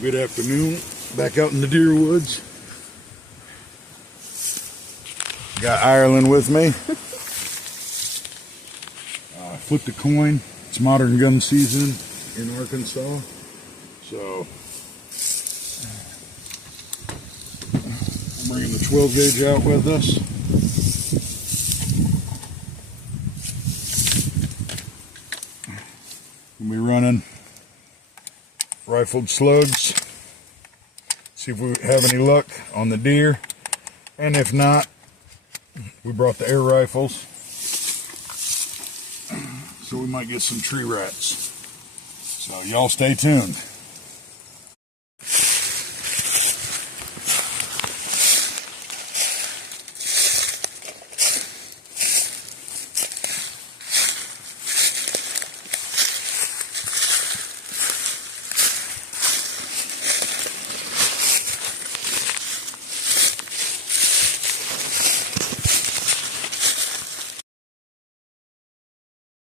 Good afternoon, back out in the deer woods. Got Ireland with me. I flipped a coin. It's modern gun season in Arkansas. So I'm bringing the 12 gauge out with us. We'll be running rifled slugs. See if we have any luck on the deer. And if not, we brought the air rifles. So we might get some tree rats. So y'all stay tuned.